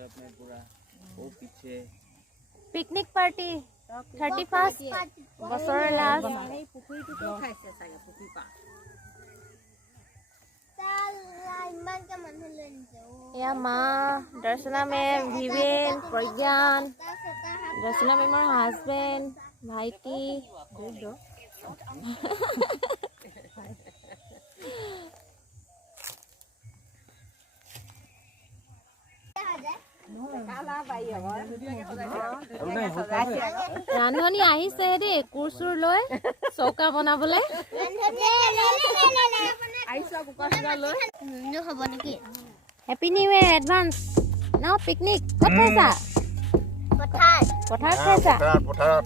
तरफ में पूरा वो पीछे পিকনিক পাৰ্টি 31st বছৰৰ লাষ্ট এয়া মা দৰ্শনা মেম ভিভেন প্ৰজ্ঞান দৰ্শনা মেমৰ হাজবেণ্ড ভাইটি ৰান্ধনী আহিছে দেই কুৰচুৰ লৈ চৌকা বনাবলৈ হেপী নিউ ইয়েৰ এডভান্স ন পিকনিক ক'ত খাইছা পথাৰত খাইছা পথাৰত